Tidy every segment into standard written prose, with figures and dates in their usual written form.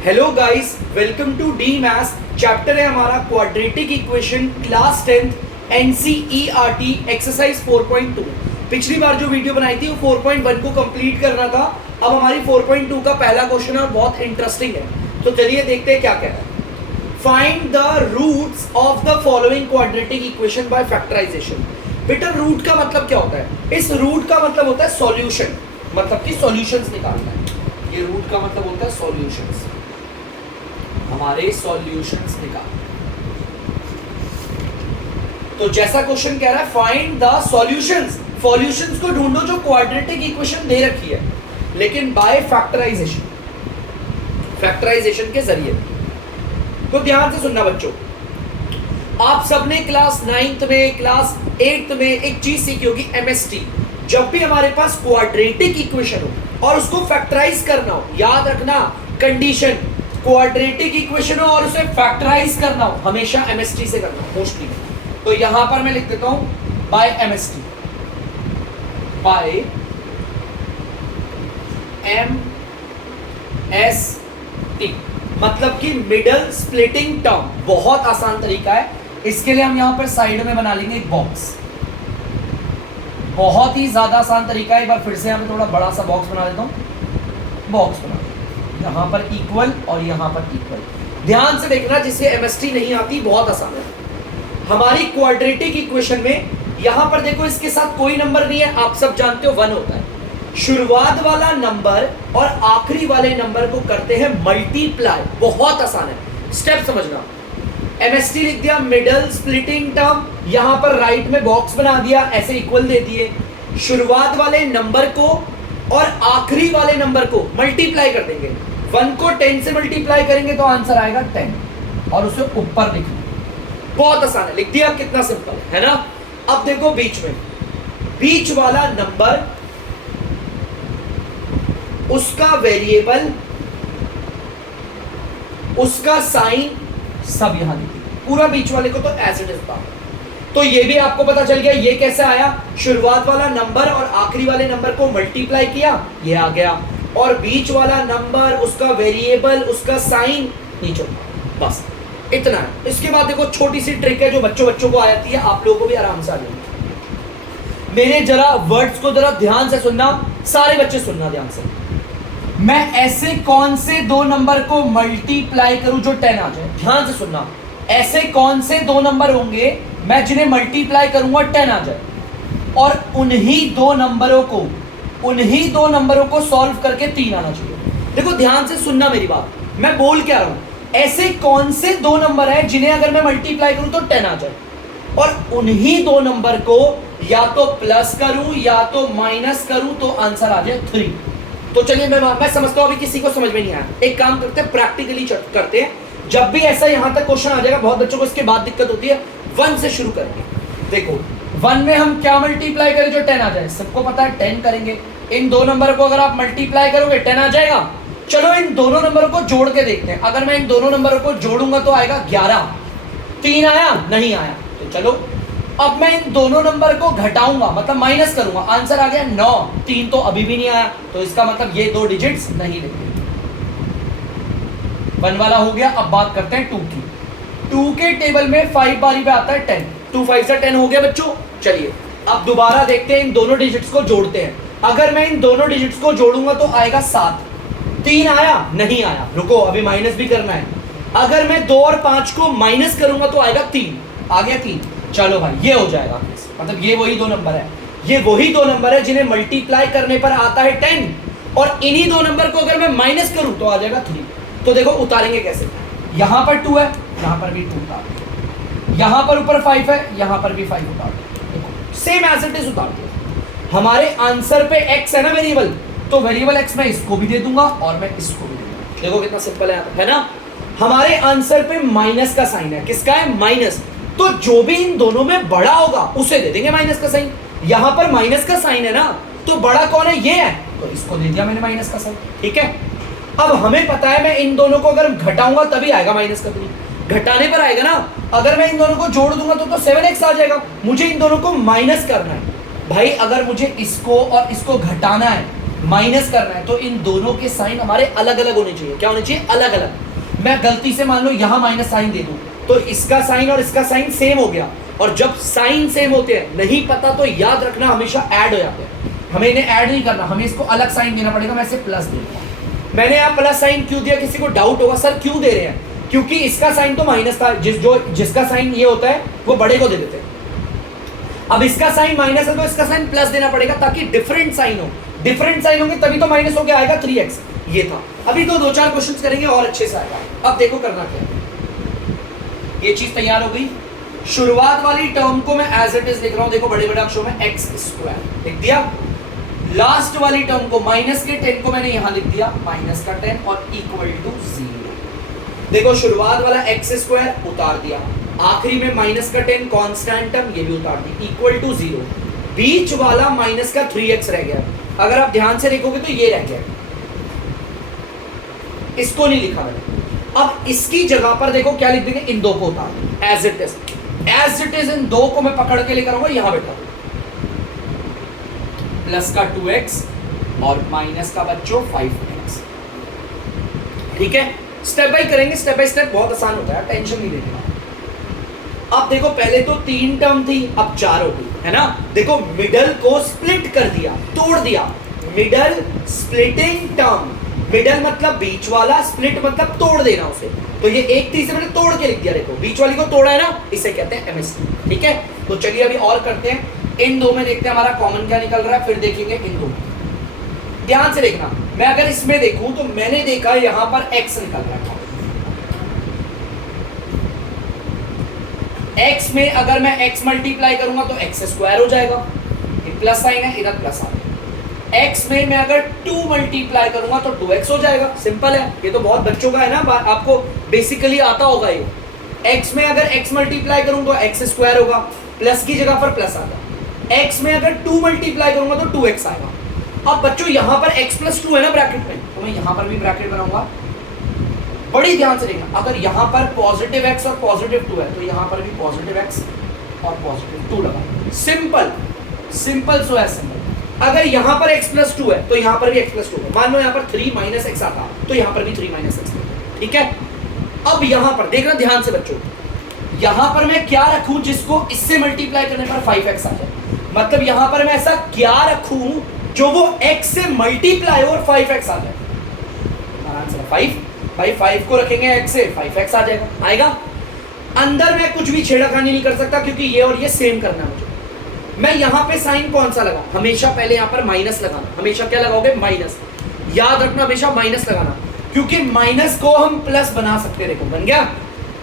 Hello guys, welcome to D maths. Chapter है हमारा quadratic equation, class 10th NCERT exercise 4.2। पिछली बार जो video बनाई थी वो 4.1 को कंप्लीट करना था। अब हमारी 4.2 का पहला क्वेश्चन है और बहुत इंटरेस्टिंग है, तो चलिए देखते हैं क्या कह रहा है। Find the roots of the following quadratic equation by factorisation. बेटा रूट का मतलब क्या होता है? इस रूट का मतलब होता है सॉल्यूशन, मतलब कि सॉल्यूशंस निकालना है। ये रूट का मतलब होता है सॉल्यूशंस, हमारे सॉल्यूशंस निकाल। तो जैसा क्वेश्चन कह रहा है फाइंड द सॉल्यूशंस, सॉल्यूशंस को ढूंढो जो क्वाड्रेटिक इक्वेशन दे रखी है, लेकिन बाय फैक्टराइजेशन, फैक्टराइजेशन के जरिए। तो ध्यान से सुनना बच्चों, आप सबने क्लास 9th में, क्लास 8th में एक चीज सीखी होगी, एमएसटी। जब भी हमारे पास क्वाड्रेटिक इक्वेशन हो और उसको फैक्टराइज करना हो, याद रखना कंडीशन, क्वाड्रेटिक इक्वेशन हो और उसे फैक्टराइज करना हो, हमेशा एमएसटी से करना हो मोस्टली। तो यहां पर मैं लिख देता हूं बाय एमएसटी, बाय एमएसटी, मतलब कि मिडल स्प्लिटिंग टर्म। बहुत आसान तरीका है, इसके लिए हम यहां पर साइड में बना लेंगे एक बॉक्स। बहुत ही ज्यादा आसान तरीका है। एक बार फिर से यहां पे थोड़ा बड़ा सा बॉक्स बना देता हूं, बॉक्स बना, यहां पर इक्वल और यहां पर इक्वल। ध्यान से देखना, जिसे एमएसटी नहीं आती बहुत आसान है। हमारी क्वाड्रेटिक इक्वेशन में यहां पर देखो, इसके साथ कोई नंबर नहीं है, आप सब जानते हो 1 होता है। शुरुआत वाला नंबर और आखिरी वाले नंबर को करते हैं मल्टीप्लाई। बहुत आसान है, स्टेप समझना। एमएसटी लिख दिया, मिडल स्प्लिटिंग टर्म, यहां पर राइट में बॉक्स बना दिया, ऐसे इक्वल दे दिए। शुरुआत वाले नंबर को और आखिरी वाले नंबर को मल्टीप्लाई कर देंगे। 1 को 10 से मल्टीप्लाई करेंगे तो आंसर आएगा 10, और उसे ऊपर लिखना। बहुत आसान है, लिख दिया, कितना सिंपल है ना। अब देखो बीच में, बीच वाला नंबर, उसका वेरिएबल, उसका साइन, सब यहां लिखिए। पूरा बीच वाले को तो एज इट इज था। तो ये भी आपको पता चल गया ये कैसे आया। शुरुआत वाला नंबर और आखिरी वाले नंबर को मल्टीप्लाई किया, ये आ गया, और बीच वाला नंबर, उसका वेरिएबल, उसका साइन नीचे, बस इतना है। इसके बाद देखो छोटी सी ट्रिक है जो बच्चों को आ जाती है, आप लोगों को भी आराम से आ जाएगी। मेरे जरा वर्ड्स को जरा ध्यान से सुनना, सारे बच्चे सुनना ध्यान से। मैं ऐसे कौन से दो नंबर को मल्टीप्लाई करूं जो 10 आ जाए? ध्यान से सुनना, ऐसे कौन से दो नंबर होंगे मैं जिन्हें मल्टीप्लाई करूंगा 10 आ जाए, और उन्हीं दो नंबरों को सॉल्व करके 3 आना चाहिए। देखो ध्यान से सुनना मेरी बात, मैं बोल क्या रहा हूं। ऐसे कौन से दो नंबर है जिन्हें अगर मैं मल्टीप्लाई करूं तो 10 आ जाए, और उन्हीं दो नंबर को या तो प्लस करूं या तो माइनस करूं तो आंसर आ जाए 3। तो चलिए मैं समझता हूं अभी किसी को समझ में नहीं आया, एक काम करते हैं, प्रैक्टिकली करते हैं। जब भी ऐसा यहां तक क्वेश्चन आ जाएगा, बहुत बच्चों को इसके बाद दिक्कत होती है, 1 से शुरू करेंगे। देखो 1 में हम क्या मल्टीप्लाई करें जो 10 आ जाए? सबको पता है 10 करेंगे। इन दो नंबर को अगर आप मल्टीप्लाई करोगे 10 आ जाएगा। चलो इन दोनों नंबर को जोड़ के देखते हैं। अगर मैं इन दोनों नंबर को जोड़ूंगा तो आएगा 11। 3 आया? नहीं आया। तो चलो अब मैं इन दोनों नंबर को घटाऊंगा, मतलब माइनस करूंगा, आंसर आ गया 9। 3 तो अभी भी नहीं आया, तो इसका मतलब ये दो डिजिट्स नहीं लिखे। 1 वाला हो गया। अब बात करते हैं 2 की। 2 के टेबल में 5 बारी पे आता है 10। 2 5 से 10 हो गया बच्चों। चलिए अब दोबारा देखते हैं, इन दोनों डिजिट्स को जोड़ते हैं। अगर मैं इन दोनों डिजिट्स को जोड़ूंगा तो आएगा 7। 3 आया? नहीं आया। रुको, अभी माइनस भी करना है। अगर मैं 2 और 5 को माइनस करूंगा तो आएगा 3। आ गया 3। चलो भाई ये हो जाएगा, मतलब ये वही दो नंबर है, ये वही दो नंबर है जिन्हें मल्टीप्लाई करने पर आता है 10, और इन्हीं दो नंबर को अगर मैं माइनस करूं तो आ जाएगा 3। तो देखो उतारेंगे कैसे। यहां पर 2 है, यहां पर भी 2 उतार दो, यहां पर ऊपर 5 है, यहां पर भी 5 उतार दो। देखो सेम एज इट इज उतार दो। हमारे आंसर पे x है ना वेरिएबल, तो वेरिएबल x मैं इसको भी दे दूंगा और मैं इसको भी दे दूंगा। देखो कितना सिंपल है ना। हमारे आंसर पे माइनस का साइन है, किसका है? माइनस। तो जो भी इन दोनों में बड़ा होगा उसे दे देंगे माइनस का साइन। यहां पर माइनस का साइन है ना, तो बड़ा कौन है? ये है, तो इसको दे दिया मैंने माइनस का साइन। ठीक है, अब हमें पता है मैं इन दोनों को अगर घटाऊंगा तभी आएगा माइनस का 3। घटाने पर आएगा ना। अगर मैं इन दोनों को जोड़ दूंगा तो 7x आ जाएगा। मुझे इन दोनों को माइनस करना है भाई। अगर मुझे इसको और इसको घटाना है, माइनस करना है, तो इन दोनों के साइन हमारे अलग अलग होने चाहिए। क्या होने चाहिए? अलग अलग। मैं गलती से मान लो यहां माइनस साइन दे दूं, तो इसका साइन और इसका साइन सेम हो गया, और जब साइन सेम होते हैं नहीं पता तो याद रखना हमेशा ऐड हो जाते हैं, हमें इन्हें ऐड नहीं करना, हमें इसको अलग साइन देना पड़ेगा। मैं इसे प्लस दे दूंगा। मैंने यहाँ प्लस साइन क्यों दिया? किसी को डाउट होगा सर क्यों दे रहे हैं? क्योंकि इसका साइन तो माइनस था, जिसका साइन ये होता है वो बड़े को दे देते हैं। अब इसका साइन माइनस है तो इसका साइन प्लस देना पड़ेगा ताकि डिफरेंट साइन हो। डिफरेंट साइन होंगे तभी तो माइनस होकर आएगा 3x। ये था। अभी तो 2-4 क्वेश्चंस करेंगे और अच्छे से आएगा। अब देखो करना क्या है। ये चीज तैयार हो गई। शुरुआत वाली टर्म को मैं एज इट इज लिख रहा हूं, देखो बड़े बड़े अक्षरों में x² लिख दिया। लास्ट वाली टर्म को माइनस के 10 को मैंने यहां लिख दिया माइनस का 10 और इक्वल टू 0। देखो शुरुआत वाला x² उतार दिया, आखिरी में माइनस का 10 कांस्टेंट टर्म ये भी उतार दी इक्वल टू 0। बीच वाला माइनस का 3x रह गया। अगर आप ध्यान से देखोगे तो ये रह गया, इसको नहीं लिखा मैंने। अब इसकी जगह पर देखो क्या लिख देंगे, इन दो को उतार as it is. As it is इन दो को मैं पकड़ के लेकर आऊंगा यहां बैठा, प्लस का 2x और माइनस का बच्चों 5x। ठीक है, स्टेप बाय करेंगे, स्टेप बाय स्टेप बहुत आसान होता है, टेंशन नहीं लेना। अब देखो पहले तो 3 टर्म थी, अब 4 हो गई, है ना। देखो मिडल को स्प्लिट कर दिया, तोड़ दिया। मिडल स्प्लिटिंग टर्म, मिडल मतलब बीच वाला, स्प्लिट मतलब तोड़ देना उसे। तो ये एक थी, इसे मैंने तोड़ के लिख दिया। देखो बीच वाली को तोड़ा है ना, इसे कहते हैं MST। ठीक है, तो चलिए अभी और करते हैं। इन दो में देखते हैं हमारा कॉमन क्या निकल रहा है, फिर देखेंगे इन दो। ध्यान से देखना, मैं अगर इसमें देखूं तो मैंने देखा यहां पर x निकल रहा है। x में अगर मैं x मल्टीप्लाई करूंगा तो x² हो जाएगा, ये प्लस साइन है, इधर प्लस आ गया। x में मैं अगर 2 मल्टीप्लाई करूंगा तो 2x हो जाएगा। सिंपल है, ये तो बहुत बच्चों का है ना, आपको बेसिकली आता होगा ये। x में अगर x मल्टीप्लाई करूं तो x² होगा, प्लस की जगह पर प्लस आएगा। x में अगर 2 मल्टीप्लाई करूंगा तो 2x आएगा। अब बच्चों यहां पर x + 2 है ना ब्रैकेट में, तो मैं यहां पर भी ब्रैकेट बनाऊंगा। बड़ी ध्यान से देखना, अगर यहां पर पॉजिटिव x और पॉजिटिव 2 है तो यहां पर भी पॉजिटिव x और पॉजिटिव 2 लगा। सिंपल सिंपल सो है सिंपल। अगर यहां पर x + 2 है तो यहां पर भी x + 2 है। मान लो यहां पर 3 - x आता तो यहां पर भी 3 - x। ठीक है, अब यहां पर देखना ध्यान से बच्चों, यहां पर मैं क्या रखूं जिसको इससे मल्टीप्लाई करने पर 5x आ जाए। मतलब यहां पर मैं ऐसा क्या रखूं जो वो x से मल्टीप्लाई और 5x आ जाए। आंसर 5 भाई, 5 को रखेंगे x से 5x आ जाएगा, आएगा। अंदर मैं कुछ भी छेड़खानी नहीं कर सकता क्योंकि ये और ये सेम करना है मुझे। मैं यहां पे साइन कौन सा लगा, हमेशा पहले यहां पर माइनस लगाना। हमेशा क्या लगाओगे, माइनस। याद रखना हमेशा माइनस लगाना, क्योंकि माइनस को हम प्लस बना सकते हैं। देखो बन गया।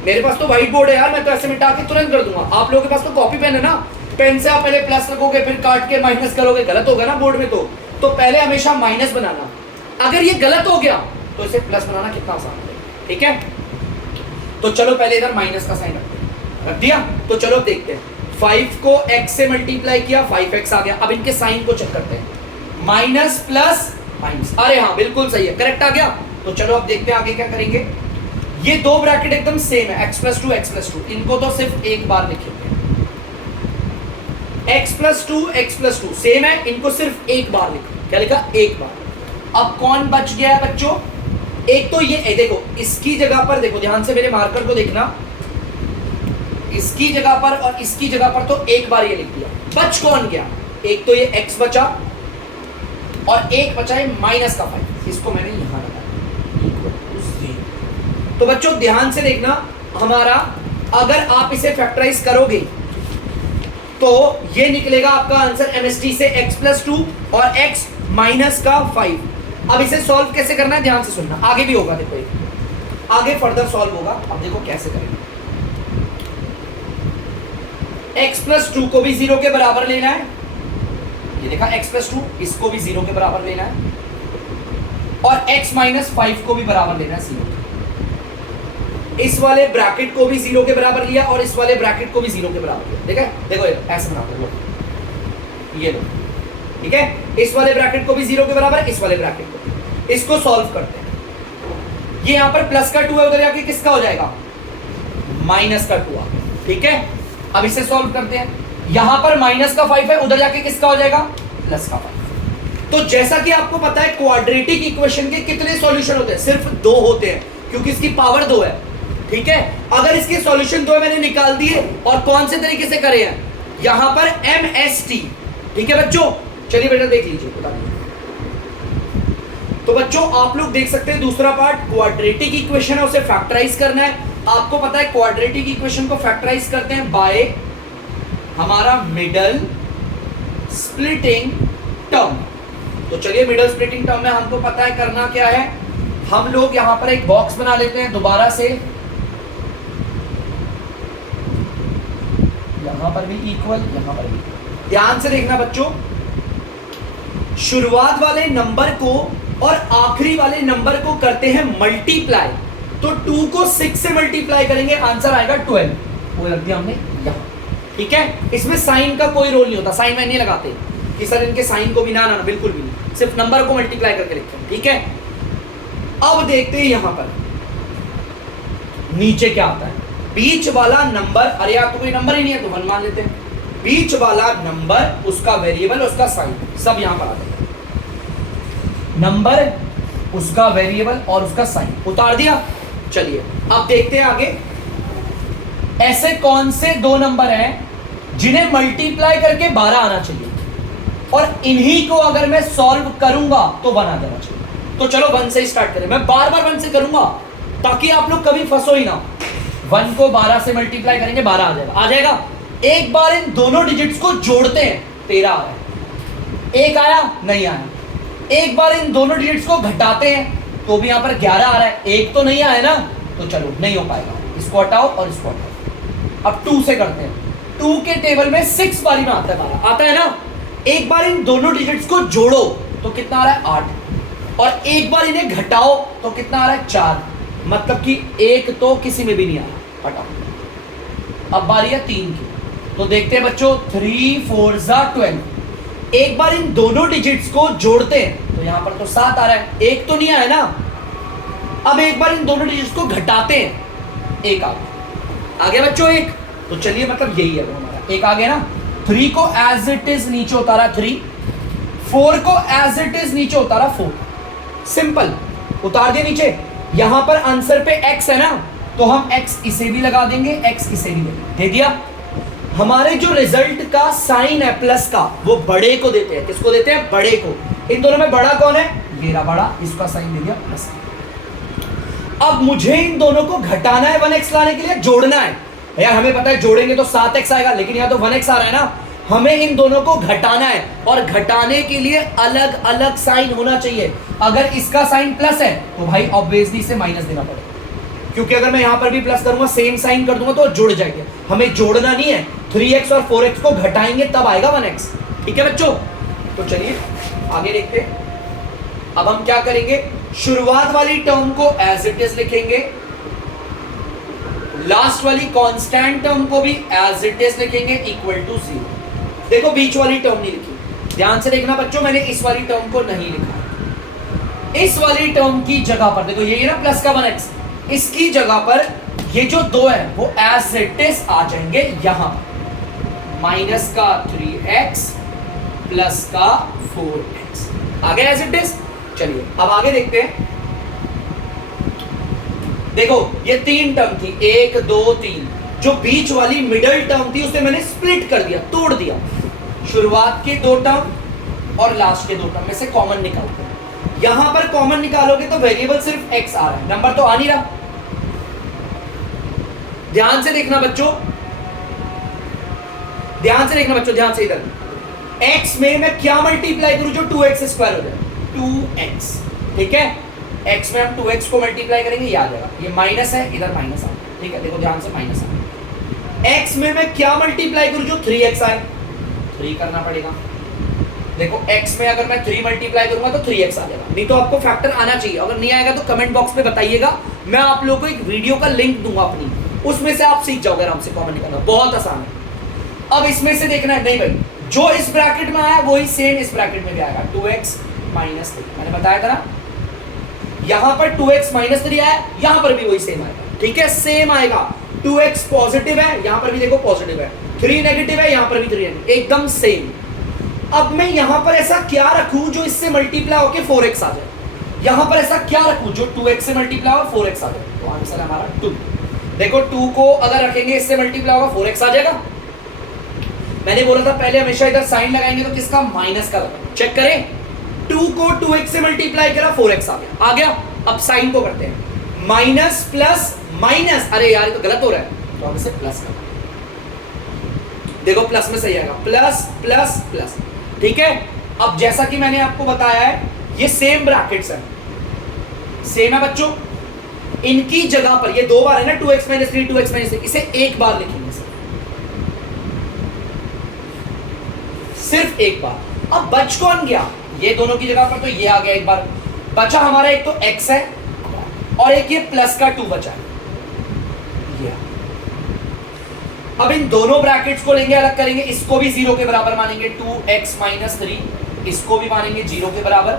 मेरे पास तो व्हाइट बोर्ड है यार, मैं तो ऐसे मिटा के तुरंत कर दूंगा। आप लोगों के पास तो कॉपी पेन है ना, पेन से आप पहले प्लस रखोगे फिर काट के माइनस करोगे, गलत होगा ना बोर्ड में। तो पहले हमेशा माइनस बनाना। अगर ये गलत हो गया तो इसे प्लस बनाना कितना आसान है। ठीक है, तो चलो पहले इधर माइनस का साइन रख दिया। तो चलो देखते हैं, 5 को x से मल्टीप्लाई किया 5x आ गया। अब इनके साइन को चेक करते हैं, माइनस प्लस माइनस। अरे हाँ बिल्कुल सही है, करेक्ट आ गया। तो चलो अब देखते हैं आगे क्या करेंगे। ये दो ब्रैकेट एकदम सेम है, x + 2 x + 2। इनको तो सिर्फ एक बार लिखेंगे, x + 2 x + 2 सेम है, इनको सिर्फ एक बार लिखो। क्या लिखा, एक बार। अब कौन बच गया है बच्चों, एक तो ये देखो, इसकी जगह पर देखो, ध्यान से मेरे मार्कर को देखना, इसकी जगह पर और इसकी जगह पर तो एक बार ये लिख दिया। बच कौन गया, एक तो ये x बचा और एक बचा है माइनस का 5, इसको मैंने यहां लगाया। तो बच्चों ध्यान से देखना, हमारा अगर आप इसे फैक्टराइज करोगे तो ये निकलेगा आपका आंसर MST से x + 2 और x माइनस का 5। अब इसे सॉल्व कैसे करना है ध्यान से सुनना, आगे भी होगा। देखो आगे फर्दर सॉल्व होगा। अब देखो कैसे करेंगे। x + 2 को भी 0 के बराबर लेना है, ये देखा x + 2, इसको भी 0 के बराबर लेना है, और x - 5 को भी बराबर लेना है 0। इस वाले ब्रैकेट को भी 0 के बराबर लिया और इस वाले ब्रैकेट को भी 0 के बराबर लिया। देखा, देखो ऐसे बनाते लो, ये लो। ठीक है, इस वाले ब्रैकेट को भी 0 के बराबर, इस वाले ब्रैकेट को। इसको सॉल्व करते हैं। ये यहां पर प्लस का 2 है, उधर जाके किसका हो जाएगा, माइनस का 2 आ गया। ठीक है, अब इसे सॉल्व करते हैं। यहां पर माइनस का 5 है, उधर जाके किसका हो जाएगा, प्लस का 5। तो जैसा कि आपको पता है क्वाड्रेटिक इक्वेशन के कितने सॉल्यूशन होते हैं, सिर्फ 2 होते हैं, क्योंकि इसकी पावर 2 है। ठीक है, अगर इसके सॉल्यूशन 2 मैंने निकाल दिए, और कौन से तरीके से करे हैं, यहां पर MST। ठीक है बच्चों, चलिए बेटा देख लीजिए, बता दीजिए। तो बच्चों आप लोग देख सकते हैं दूसरा पार्ट क्वाड्रेटिक इक्वेशन है, उसे फैक्टराइज करना है। आपको पता है क्वाड्रेटिक इक्वेशन को फैक्टराइज करते हैं बाय हमारा मिडल स्प्लिटिंग टर्म। तो चलिए मिडल स्प्लिटिंग टर्म में हमको पता है करना क्या है, हम लोग यहां पर एक बॉक्स बना लेते हैं दोबारा से, यहां पर भी इक्वल, यहां पर भी। ध्यान से देखना बच्चों, शुरुआत वाले नंबर को और आखिरी वाले नंबर को करते हैं मल्टीप्लाई। तो 2 को 6 से मल्टीप्लाई करेंगे, आंसर आएगा 12। वो रख दिया हमने यहां। ठीक है, इसमें साइन का कोई रोल नहीं होता, साइन में नहीं लगाते कि सर इनके साइन को भी ना बिल्कुल भी नहीं, सिर्फ नंबर को मल्टीप्लाई करके लिखते हैं। ठीक है, अब देखते हैं यहां पर नीचे क्या आता है। बीच वाला नंबर, अरे यार तो कोई नंबर ही नहीं है तो 1 मान लेते हैं। बीच वाला नंबर, उसका वेरिएबल, उसका साइन, सब यहां पर आते हैं। नंबर, उसका वेरिएबल और उसका साइन उतार दिया। चलिए अब देखते हैं आगे, ऐसे कौन से 2 नंबर हैं जिन्हें मल्टीप्लाई करके 12 आना चाहिए, और इन्हीं को अगर मैं सॉल्व करूंगा तो 1 आ जाना चाहिए। तो चलो 1 से ही स्टार्ट करें, मैं बार बार 1 से करूंगा ताकि आप लोग कभी फंसो ही ना। 1 को 12 से मल्टीप्लाई करेंगे, 12 आ जाएगा, आ जाएगा। एक बार इन दोनों डिजिट्स को जोड़ते हैं, 13 आ रहा है। 1 आया, नहीं आया। एक बार इन दोनों डिजिट्स को घटाते हैं तो भी यहां पर 11 आ रहा है, 1 तो नहीं आया ना, तो चलो नहीं हो पाएगा, इसको हटाओ और इसको हटाओ। अब 2 से करते हैं। 2 के टेबल में 6 बारी में आता है 12, आता है ना। एक बार इन दोनों डिजिट्स को जोड़ो तो कितना आ रहा है, 8, और एक बार इन्हें घटाओ तो कितना आ रहा है, 4। मतलब कि 1 तो किसी में भी नहीं आ रहा, हटाओ। अब बारी है 3 की, तो देखते हैं बच्चों, 3 4 12। एक बार इन दोनों डिजिट्स को जोड़ते हैं तो यहां पर तो 7 आ रहा है, 1 तो नहीं आया ना। अब एक बार इन दोनों डिजिट्स को घटाते हैं, 1 आ गया बच्चों 1। तो चलिए मतलब यही है वो हमारा 1 आ गया ना। 3 को एज इट इज नीचे उतारा 3, 4 को एज इट इज नीचे उतारा 4, सिंपल, उतार दिया नीचे। यहां पर आंसर पे x है ना, तो हम x इसे भी लगा देंगे, x इसे भी दे दिया। हमारे जो रिजल्ट का साइन है प्लस का, वो बड़े को देते हैं। किसको देते हैं, बड़े को। इन दोनों में बड़ा कौन है, ये रहा बड़ा, इसका साइन दे दिया प्लस। अब मुझे इन दोनों को घटाना है 1x लाने के लिए, जोड़ना है। यार हमें पता है जोड़ेंगे तो 7x आएगा, लेकिन यहाँ तो 1x आ रहा है ना। हमें इन दोनों को घटाना है, और घटाने के लिए अलग अलग साइन होना चाहिए। अगर इसका साइन प्लस है तो भाई ऑब्वियसली इसे माइनस देना पड़ेगा, क्योंकि अगर मैं यहां पर भी प्लस करूंगा, सेम साइन कर दूंगा तो जुड़ जाएंगे। हमें जोड़ना नहीं है, 3x और 4x को घटाएंगे तब आएगा 1x। ठीक है बच्चों, तो चलिए आगे देखते हैं। अब हम क्या करेंगे, शुरुआत वाली टर्म को एज इट इज लिखेंगे, लास्ट वाली कांस्टेंट टर्म को भी एज इट इज लिखेंगे, इक्वल टू 0। देखो बीच वाली टर्म नहीं लिखी, ध्यान से देखना बच्चों, मैंने इस वाली टर्म को नहीं लिखा। इस वाली टर्म की जगह पर देखो, ये ना प्लस का 1x, इसकी जगह पर ये जो 2 है वो एज इट इज आ जाएंगे यहां, माइनस का 3x प्लस का 4x आ गया एज इट इज। चलिए अब आगे देखते हैं। देखो ये 3 टर्म थी, 1 2 3, जो बीच वाली मिडल टर्म थी उसे मैंने स्प्लिट कर दिया, तोड़ दिया। शुरुआत के 2 टर्म और लास्ट के 2 टर्म में से कॉमन निकालते हैं। यहां पर कॉमन निकालोगे तो वेरिएबल सिर्फ x आ रहा है, नंबर तो आ नहीं रहा। ध्यान से देखना बच्चों, ध्यान से देखना बच्चों, ध्यान से इधर। x में मैं क्या मल्टीप्लाई करूं जो 2x स्क्वायर हो जाए, 2x। ठीक है, x में हम 2x को मल्टीप्लाई करेंगे, याद आएगा। ये माइनस है, इधर माइनस आ, ठीक है, देखो ध्यान से माइनस आ। x में मैं क्या मल्टीप्लाई करूं जो 3x आए, 3 करना पड़ेगा। देखो x में अगर मैं 3 मल्टीप्लाई करूंगा तो 3x आ जाएगा, नहीं तो आपको फैक्टर आना चाहिए। अगर नहीं आएगा तो कमेंट बॉक्स में बताइएगा, मैं आप लोगों को एक वीडियो का लिंक दूंगा अपनी, उसमें से आप सीख जाओगे आराम से कॉमन निकालना, बहुत आसान है। अब इसमें से देखना है, नहीं भाई जो इस ब्रैकेट में आया वही सेम इस ब्रैकेट में भी आएगा, 2x माइनस 3। मैंने बताया था ना, यहां पर 2x माइनस 3 आया, यहां पर भी वही सेम आएगा। ठीक है, सेम आएगा। 2x पॉजिटिव है, यहां पर भी देखो पॉजिटिव है, 3 नेगेटिव है, यहां पर भी 3 है, एकदम सेम। अब मैं यहां पर ऐसा क्या रखूं जो इससे मल्टीप्लाई होके 4x आ जाए, यहां पर ऐसा क्या रखूं जो 2x से मल्टीप्लाई हो 4x आ जाए, तो आंसर है हमारा 2। देखो 2 को अगर रखेंगे इससे मल्टीप्लाई होगा 4x आ जाएगा। मैंने बोला था पहले हमेशा इधर साइन लगाएंगे तो किसका, माइनस का लगा। चेक करें, 2 को 2x से मल्टीप्लाई करा 4x आ गया। अब साइन को करते हैं, माइनस प्लस माइनस, अरे यार ये तो गलत हो रहा है, तो हम इसे प्लस कर, देखो प्लस में सही आएगा, प्लस प्लस प्लस, ठीक है। अब जैसा कि मैंने आपको बताया है ये सेम ब्रैकेट्स है, सेम है बच्चों, इनकी जगह पर ये 2 बार है ना, 2x - 3 2x - 3, इसे एक बार लिखेंगे सिर्फ एक बार। अब बच कौन गया, ये दोनों की जगह पर तो ये आ गया एक बार, बचा हमारा एक तो x है और एक ये प्लस का 2 बचा है ये। अब इन दोनों ब्रैकेट्स को लेंगे, अलग करेंगे, इसको भी 0 के बराबर मानेंगे, 2x - 3 इसको भी मानेंगे 0 के बराबर,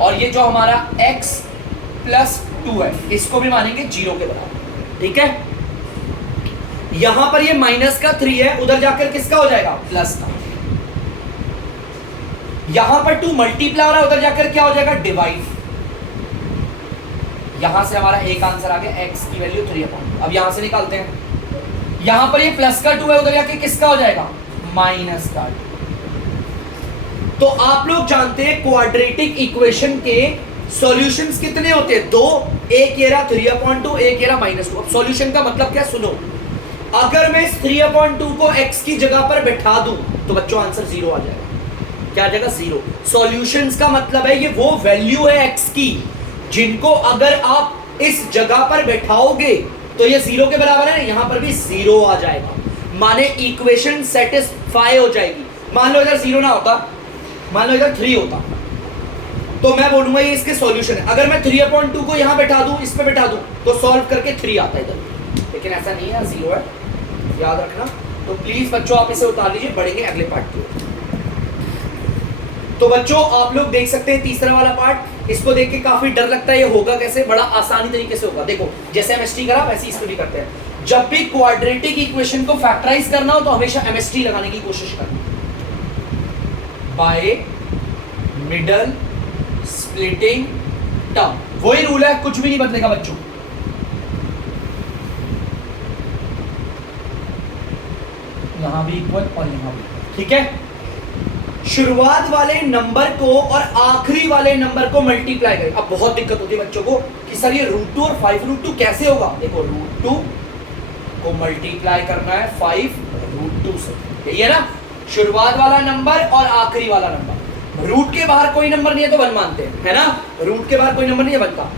और ये जो हमारा x + 2 है इसको भी मानेंगे 0 के बराबर, ठीक है। यहां पर ये माइनस का 3 है, उधर जाकर किसका हो जाएगा, प्लस का। यहां पर 2 मल्टीप्लाई हो रहा है, उधर जाकर क्या हो जाएगा, डिवाइड। यहां से हमारा एक आंसर आ गया, x की वैल्यू 3/2। अब यहां से निकालते हैं, यहां पर ये प्लस का 2 है, उधर जाके किसका हो जाएगा, माइनस का 2। तो आप लोग जानते हैं क्वाड्रेटिक इक्वेशन के सॉल्यूशंस कितने होते हैं, 2, एक ये रहा 3/2, एक ये रहा -2। अब सॉल्यूशन का मतलब क्या, सुनो, अगर मैं इस 3/2 को x की जगह पर बैठा दूं तो बच्चों आंसर 0 आ जाएगा। क्या आ जाएगा, 0। सॉल्यूशंस का मतलब है ये वो वैल्यू है x की जिनको अगर आप इस जगह पर बैठाओगे तो ये 0 के बराबर है, यहां पर भी 0 आ जाएगा, माने इक्वेशन सेटिस्फाई हो जाएगी। मान लो इधर 0 ना होता, मान लो इधर 3 होता, तो मैं बोलूंगा ये इसके सॉल्यूशन है। अगर मैं 3/2 को यहां बैठा दूं, इस पे बैठा दूं, तो सॉल्व करके 3 आता है इधर, लेकिन ऐसा नहीं है, 0 है, याद रखना। तो प्लीज बच्चों आप इसे उतार लीजिए, बढ़ेंगे अगले पार्ट की ओर। तो बच्चों आप लोग देख सकते हैं तीसरा वाला पार्ट, इसको देख के काफी डर लगता है, ये होगा कैसे, बड़ा आसानी तरीके से होगा। देखो जैसे एमएसटी करा वैसे इसको भी करते हैं। जब भी क्वाड्रेटिक इक्वेशन को फैक्टराइज करना हो तो हमेशा एमएसटी लगाने की कोशिश करना, बाय मिडल स्प्लिटिंग टर्म, वही रूल है, कुछ भी नहीं बदलेगा बच्चों। यहां भी इक्वल और यहां भी, ठीक है। शुरुआत वाले नंबर को और आखिरी वाले नंबर को मल्टीप्लाई करें। अब बहुत दिक्कत होती है बच्चों को कि सर ये √2 और 5√2 कैसे होगा। देखो √2 को मल्टीप्लाई करना है 5√2 से, यही है ना, शुरुआत वाला नंबर और आखिरी वाला नंबर। रूट के बाहर कोई नंबर नहीं है तो 1 मानते हैं, है ना, रूट के बाहर कोई नंबर नहीं है 1 का।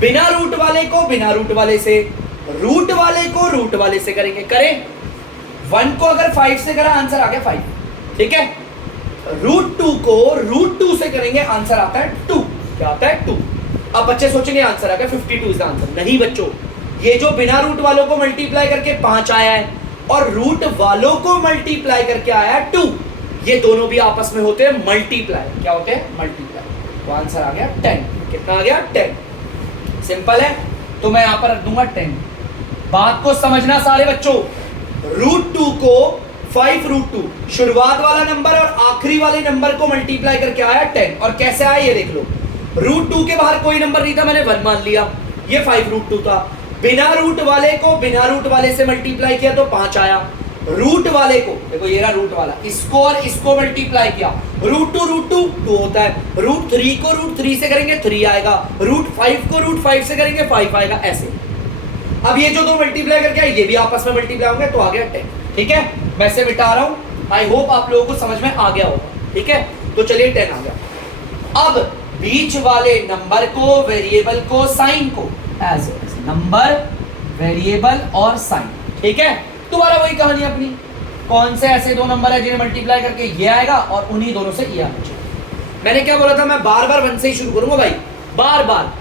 बिना रूट वाले को बिना रूट वाले से, रूट वाले को रूट वाले से करेंगे, करें। 1 को अगर 5 से करा आंसर आ गया 5, ठीक है। √2 को √2 से करेंगे आंसर आता है 2, क्या आता है 2। अब बच्चे सोचेंगे आंसर आ गया 52 इज द आंसर। नहीं बच्चों, ये जो बिना रूट वालों को मल्टीप्लाई करके 5 आया है और रूट वालों को मल्टीप्लाई करके आया 2, ये दोनों भी आपस में होते हैं मल्टीप्लाई। क्या होते हैं, मल्टीप्लाई। तो आंसर आ गया 10। कितना आ गया, 10। सिंपल है, तो मैं यहां पर रख दूंगा 10। बात को समझना सारे बच्चों, √2 को 5√2 शुरुआत वाला नंबर और आखिरी वाले नंबर को मल्टीप्लाई करके आया 10। और कैसे आया ये देख लो, √2 के बाहर कोई नंबर नहीं था, मैंने 1 मान लिया, ये 5√2 था। बिना रूट वाले को बिना रूट वाले से मल्टीप्लाई किया तो 5 आया। रूट वाले को, देखो ये रहा रूट वाला, इसको और इसको मल्टीप्लाई किया, √2 2 होता है। √3 को √3 से करेंगे 3 आएगा, √5 को √5 से करेंगे 5 आएगा, ऐसे। अब ये जो दो मल्टीप्लाई करके आए ये भी आपस में मल्टीप्लाई होंगे, तो आ गया 10। ठीक है, मैं इसे मिटा रहा हूं, आई होप आप लोगों को समझ में आ गया होगा। ठीक है, तो चलिए 10 आ गया। अब बीच वाले नंबर को, वेरिएबल को, साइन को एज नंबर, वेरिएबल और साइन। ठीक है, दोबारा वही कहानी अपनी, कौन से ऐसे दो नंबर है जिन्हें मल्टीप्लाई करके ये आएगा और उन्हीं दोनों से ये आना चाहिए। मैंने क्या बोला था, मैं बार बार 1 से ही शुरू करूंगा भाई, बार बार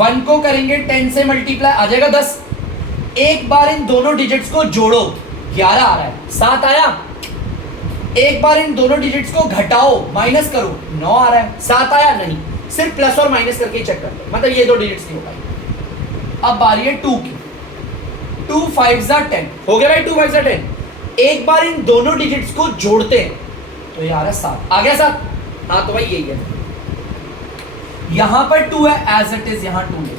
1 को करेंगे 10 से मल्टीप्लाई, आ जाएगा 10। एक बार इन दोनों डिजिट्स को जोड़ो, 11 आ रहा है, 7 आया। एक बार इन दोनों डिजिट्स को घटाओ, माइनस करो, 9 आ रहा है, 7 आया नहीं, सिर्फ प्लस और माइनस करके ही चेक कर लो, मतलब ये दो डिजिट्स नहीं हो पाई। अब बारी है 2 की, 2 5 10 हो गया भाई, 2 5 10। एक बार इन दोनों डिजिट्स को जोड़ते हैं, तो ये आ रहा है 7, आ गया 7? हाँ तो भाई यही है, यहां पर 2 है एज इट इज, यहां 2 है,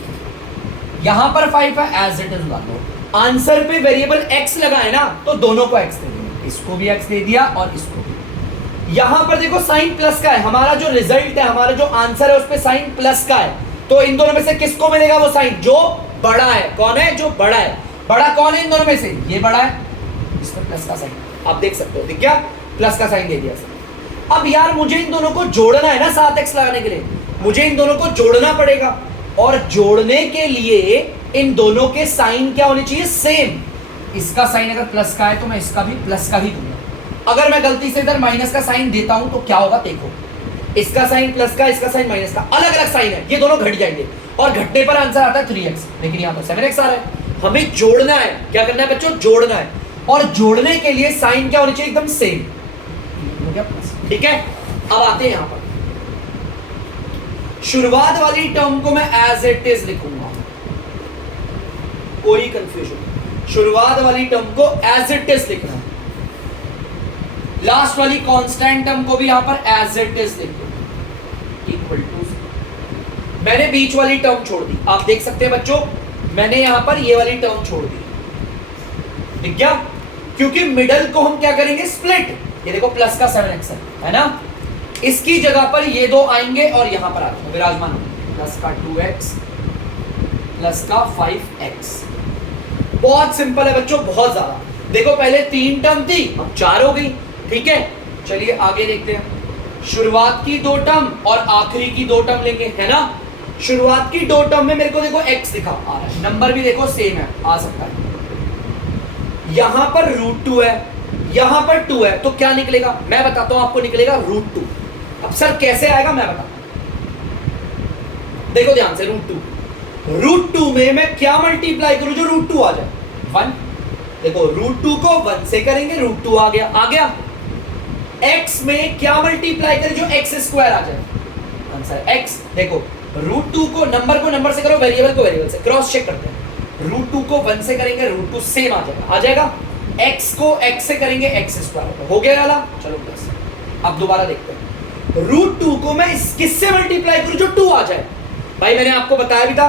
यहां पर 5 है एज इट इज लगा दो। आंसर पे वेरिएबल x लगा है ना, तो दोनों को x दे दिया, इसको भी x दे दिया और इसको भी। यहां पर देखो साइन प्लस का है, हमारा जो रिजल्ट है, हमारा जो आंसर है उस पे साइन प्लस का है, तो इन दोनों में से किसको मिलेगा वो साइन? जो बड़ा है। कौन है जो बड़ा है? बड़ा कौन है इन दोनों में से? ये बड़ा है, इसमें प्लस का साइन आप देख सकते हो, दिख गया? प्लस का साइन दे दिया। अब यार मुझे इन दोनों को जोड़ना है ना 7x लगाने के लिए, मुझे इन दोनों को जोड़ना पड़ेगा, और जोड़ने के लिए इन दोनों के साइन क्या होने चाहिए? सेम। इसका साइन अगर प्लस का है तो मैं इसका भी प्लस का ही दूंगा। अगर मैं गलती से इधर माइनस का साइन देता हूं तो क्या होगा देखो, इसका साइन प्लस का, इसका साइन माइनस का, अलग अलग साइन है, ये दोनों घट जाएंगे और घटने पर आंसर आता है 3x, लेकिन यहाँ पर 7x आ रहा है। हमें जोड़ना है, क्या करना है बच्चों? जोड़ना है, और जोड़ने के लिए साइन क्या होनी चाहिए? एकदम सेम, ठीक है? अब आते हैं यहां पर, शुरुआत वाली टर्म को मैं एज इट इज लिखूंगा, कोई कंफ्यूजन? शुरुआत वाली टर्म को एज इट इज लिखना है, लास्ट वाली कांस्टेंट टर्म को भी यहां पर एज इट इज लिख दो, इक्वल टू। मैंने बीच वाली टर्म छोड़ दी, आप देख सकते हैं बच्चों, मैंने यहां पर ये वाली टर्म छोड़ दी, ठीक क्या? क्योंकि मिडल को हम क्या करेंगे? स्प्लिट। ये देखो प्लस का 7x है ना, इसकी जगह पर ये दो आएंगे और यहां पर आते हैं विराजमान, प्लस का 2x प्लस का 5x। बहुत सिंपल है बच्चों, बहुत ज्यादा। देखो पहले 3 टर्म थी, अब 4 हो गई, ठीक है? चलिए आगे देखते हैं। शुरुआत की 2 टर्म और आखिरी की 2 टर्म लेंगे, है ना? शुरुआत की 2 टर्म में मेरे को देखो x दिखा आ रहा है, नंबर भी देखो सेम है, आ सकता है। यहां पर √2 है, यहां पर 2 है, तो क्या निकलेगा? मैं बताता हूं आपको, निकलेगा √2। अब सर कैसे आएगा मैं बताता हूं, देखो ध्यान से। √2 में मैं क्या मल्टीप्लाई करूं जो √2 आ जाए? 1। देखो √2 को 1 से करेंगे, √2 आ गया, आ गया। x में क्या मल्टीप्लाई करें जो x² आ जाए? Answer x। देखो √2 को नंबर से करो, वेरिएबल को वेरिएबल से, क्रॉस चेक करते हैं। √2 को 1 से करेंगे, √2 सेम आ जाएगा। x को x से करेंगे, x² हो गया वाला, चलो प्लस। अब दोबारा देखते हैं, √2 को मैं किससे मल्टीप्लाई करूं जो 2 आ जाए? भाई मैंने आपको बताया भी था,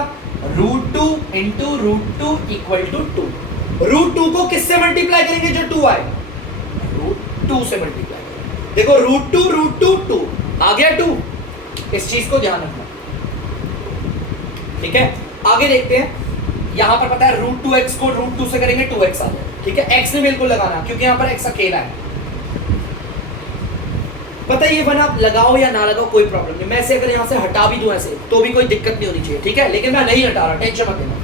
√2 इंटू √2 इक्वल टू 2। √2 को किससे मल्टीप्लाई करेंगे जो 2 आए? √2 से मल्टीप्लाई करेंगे। देखो √2 2 आ गया 2, इस चीज को ध्यान रखना, ठीक है? आगे देखते हैं, यहां पर पता है √2x को √2 से करेंगे 2x आ जाए, ठीक है? x में बिल्कुल लगाना, क्योंकि यहां पर x अकेला है। पता है ये 1 आप लगाओ या ना लगाओ कोई प्रॉब्लम नहीं, मैं इसे अगर यहां से हटा भी दूं ऐसे तो भी कोई दिक्कत नहीं होनी चाहिए, ठीक है? लेकिन मैं नहीं हटा रहा, टेंशन मत लेना।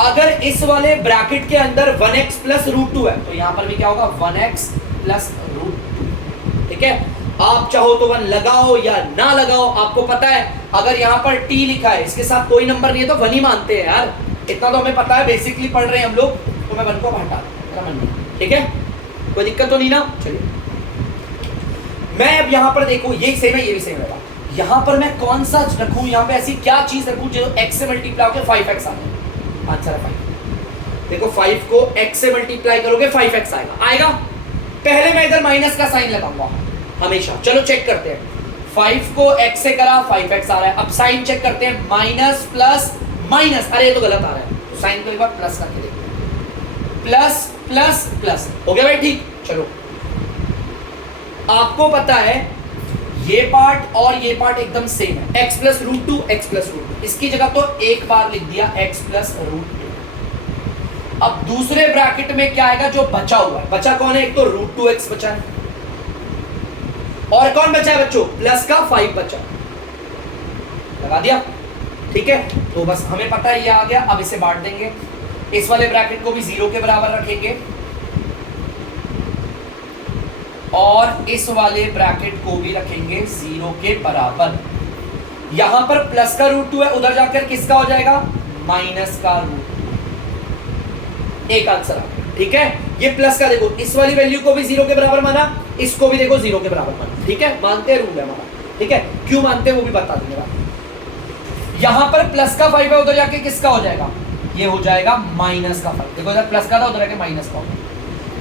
अगर इस वाले ब्रैकेट के अंदर 1x प्लस √2 है तो यहां पर भी क्या होगा? 1x प्लस √2, ठीक है? आप चाहो तो 1 लगाओ या ना लगाओ, आपको पता है अगर यहां पर t लिखा है, इसके साथ कोई नंबर नहीं है तो 1 ही मानते हैं यार, इतना तो हमें पता है, बेसिकली पढ़ रहे हैं हम लोग, तो मैं 1 को हटा दूं, ठीक है? कोई दिक्कत तो नहीं ना? चलिए मैं अब यहां पर देखो, ये सेम है, ये भी सेम है, यहां पर मैं कौन सा रखूं? यहां पे ऐसी क्या चीज रखूं जो x से मल्टीप्लाई होकर 5x आ जाए? आंसर है 5। देखो 5 को x से मल्टीप्लाई करोगे 5x आएगा। पहले मैं इधर माइनस का साइन लगाऊंगा हमेशा, चलो चेक करते हैं। 5 को x से करा, 5x आ रहा है। अब साइन चेक करते हैं, माइनस प्लस माइनस, अरे ये तो गलत आ रहा है, तो साइन को एक बार प्लस करके देखते हैं, प्लस प्लस प्लस, हो गया भाई? ठीक, चलो आपको पता है ये पार्ट और ये पार्ट एकदम सेम है, x प्लस √2 x प्लस √2, इसकी जगह तो एक बार लिख दिया x प्लस √2। अब दूसरे ब्रैकेट में क्या आएगा जो बचा हुआ है? बचा कौन है? एक तो √2x बचा है, और कौन बचा है बच्चों? प्लस का 5 बचा, लगा दिया, ठीक है? तो बस हमें पता है ये आ गया। अब इसे बांट देंगे, इस वाले ब्रैकेट को भी 0 के बराबर रखेंगे और इस वाले ब्रैकेट को भी रखेंगे 0 के बराबर। यहां पर प्लस का √2 है, उधर जाकर किसका हो जाएगा? माइनस का √2। एक आंसर आ गया, ठीक है? ये प्लस का देखो, इस वाली वैल्यू को भी 0 के बराबर माना, इसको भी देखो 0 के बराबर माना, ठीक है? मानते हैं, रूल है हमारा, ठीक है? क्यों मानते हैं वो भी बता दूंगा। यहां पर प्लस का 5 है, उधर जाके किसका हो जाएगा? ये हो जाएगा माइनस का 5। देखो इधर प्लस का था, उधर जाके माइनस का होगा।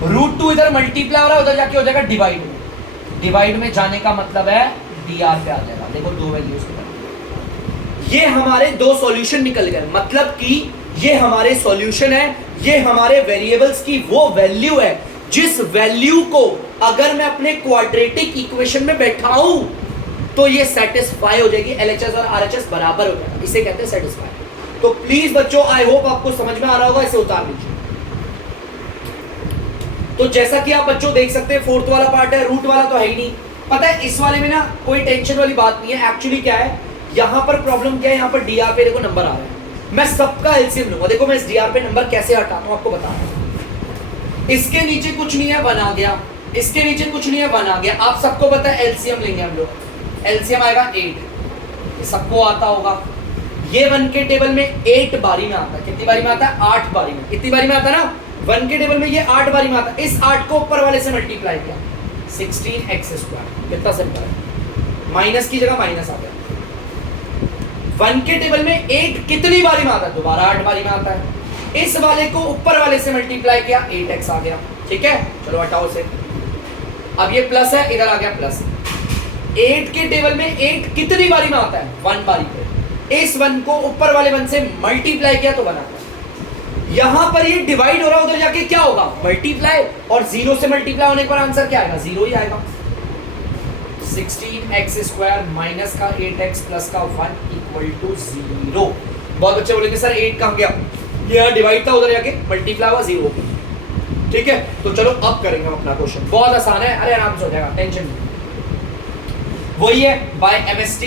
√2 इधर मल्टीप्लाई हो रहा है, उधर जाके हो जाएगा डिवाइड में। डिवाइड में जाने का मतलब है dr पे आ जाएगा। देखो दो वैल्यूज ये हमारे दो सॉल्यूशन निकल गए, मतलब कि ये हमारे सॉल्यूशन है, ये हमारे वेरिएबल्स की वो वैल्यू है जिस वैल्यू को अगर मैं अपने क्वाड्रेटिक इक्वेशन में बैठाऊं तो ये सेटिस्फाई हो जाएगी, LHS और RHS बराबर हो जाएगा, इसे कहते हैं सेटिस्फाई। तो प्लीज बच्चों, आई होप आपको समझ में आ रहा होगा, इसे उतार लीजिए। तो जैसा कि आप बच्चों देख सकते हैं, फोर्थ वाला पार्ट है, रूट वाला तो है ही नहीं। पता है इस वाले में ना कोई टेंशन वाली बात नहीं है। एक्चुअली क्या है, यहाँ पर प्रॉब्लम क्या है, यहाँ पर dr पे देखो नंबर आ रहा है, मैं सबका एलसीएम लूंगा। देखो मैं इस dr पे नंबर कैसे हटाता हूँ आपको बता रहा हूँ। इसके नीचे कुछ नहीं है, 1 आ गया, इसके नीचे कुछ नहीं है, 1 आ गया। आप सबको पता है एलसीएम लेंगे हम लोग, एलसीएम आएगा 8, ये सबको आता होगा। ये 1 के टेबल में 8 बारी में आता है, कितनी बारी में आता है, 8 बारी में, इतनी बारी में आता है ना, 1 के टेबल में ये 8 बारी में आता है। इस 8 को ऊपर वाले से मल्टीप्लाई किया, 16x², कितना सिंपल है, माइनस की जगह माइनस आ गया। 1 के टेबल में 8 कितनी बारी में आता है, दोबारा 8 बारी में आता है। इस वाले को ऊपर वाले से मल्टीप्लाई किया, 8x आ गया, ठीक है, चलो हटाओ से। अब ये प्लस है, इधर आ गया प्लस। 8 के टेबल में 8 कितनी बारी में आता है, 1 बारी पे। इस 1 को ऊपर वाले 1 से मल्टीप्लाई किया तो 1 आता है। यहां पर ये डिवाइड हो रहा है, उधर जाके क्या होगा, मल्टीप्लाई, और 0 से मल्टीप्लाई होने पर आंसर क्या आएगा, 0 ही आएगा। 16x² माइनस का 8x प्लस का 1 इक्वल टू 0। बहुत अच्छे बोलेंगे सर 8 कहां गया, ये यहाँ डिवाइड था, उधर जाके मल्टीप्लाई हुआ, 0 हो। ठीक है, तो चलो अब करेंगे हम अपना क्वेश्चन, बहुत आसान है, अरे आराम से हो जाएगा, टेंशन नहीं। वही है बाय MST,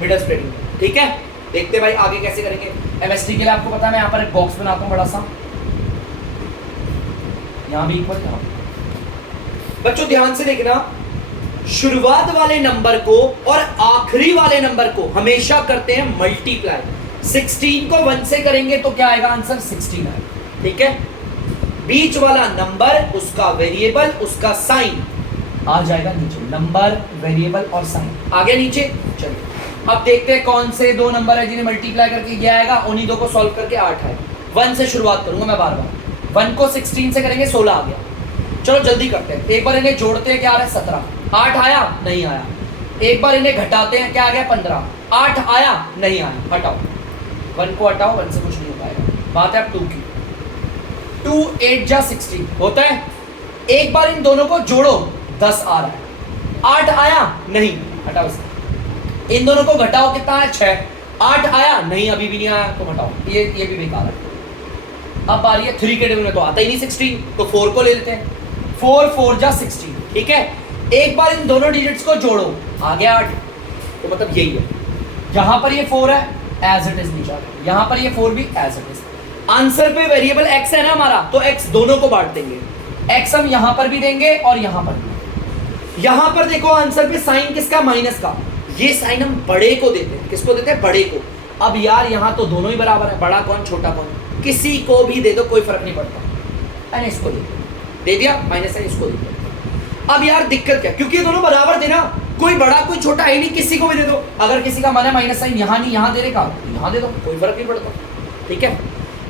मिडल स्प्लिटिंग, ठीक है। देखते भाई आगे कैसे करेंगे। MST के लिए आपको पता है मैं यहाँ पर एक बॉक्स बनाता हूँ बड़ा सा, यहाँ भी इक्वल, यहाँ बच्चों ध्यान से देखना, शुरुआत वाले नंबर को और आखिरी वाले नंबर को हमेशा करते हैं मल्टीप्लाई। 16 को 1 से करेंगे तो क्या आएगा आंसर, 16 आएगा, ठीक है। बीच वाला नंबर, उसका वेरिएबल, उसका साइन आ जाएगा नीचे, नंबर, वेरिएबल और साइन आ गया नीचे। चलिए अब देखते हैं कौन से दो नंबर है जिन्हें मल्टीप्लाई करके ये आएगा, उन्हीं दो को सॉल्व करके 8 है। 1 से शुरुआत करूंगा मैं बार बार, 1 को 16 से करेंगे 16 आ गया। चलो जल्दी करते हैं, एक बार इन्हें जोड़ते हैं, क्या आ रहा है 17, 8 आया नहीं आया। एक बार इन्हें घटाते हैं, क्या आ गया 15, 8 आया नहीं आया, हटाओ 1 को हटाओ, 1 से कुछ नहीं हो पाएगा। बात है अब 2 की, 2 8 जा 16 होता है। एक बार इन दोनों को जोड़ो, 10 आ रहा है, 8 आया नहीं, हटाओ इसे। इन दोनों को घटाओ, कितना है 6, 8 आया नहीं, अभी भी नहीं आया, तो हटाओ, ये भी बेकार है। अब बारी है 3 के टेबल में तो आता ही नहीं 16, तो 4 को ले लेते हैं, 4 4 जा 16, ठीक है। एक बार इन दोनों डिजिट्स को जोड़ो, आ गया 8, तो मतलब यही है। यहां पर ये 4 है, एज इट इज नीचे आ गया, यहां पर ये 4 भी एज इट इज। आंसर पे वेरिएबल x है ना हमारा, तो x दोनों को बांट देंगे, x हम यहां पर भी देंगे और यहां पर भी। यहां पर देखो आंसर पे साइन किसका, माइनस का, ये साइन हम बड़े को देते हैं, किसको देते हैं, बड़े को। अब यार यहां तो दोनों ही बराबर है, बड़ा कौन छोटा कौन, किसी को भी दे दो कोई फर्क नहीं पड़ता, मैंने इसको दे दिया, माइनस साइन इसको दे दिया। अब यार दिक्कत क्या, क्योंकि ये दोनों बराबर थे ना, कोई बड़ा कोई छोटा है नहीं, किसी को भी दे दो। अगर किसी का मन है माइनस साइन यहाँ नहीं यहाँ देने का, यहाँ दे दो, कोई फर्क नहीं पड़ता, ठीक है।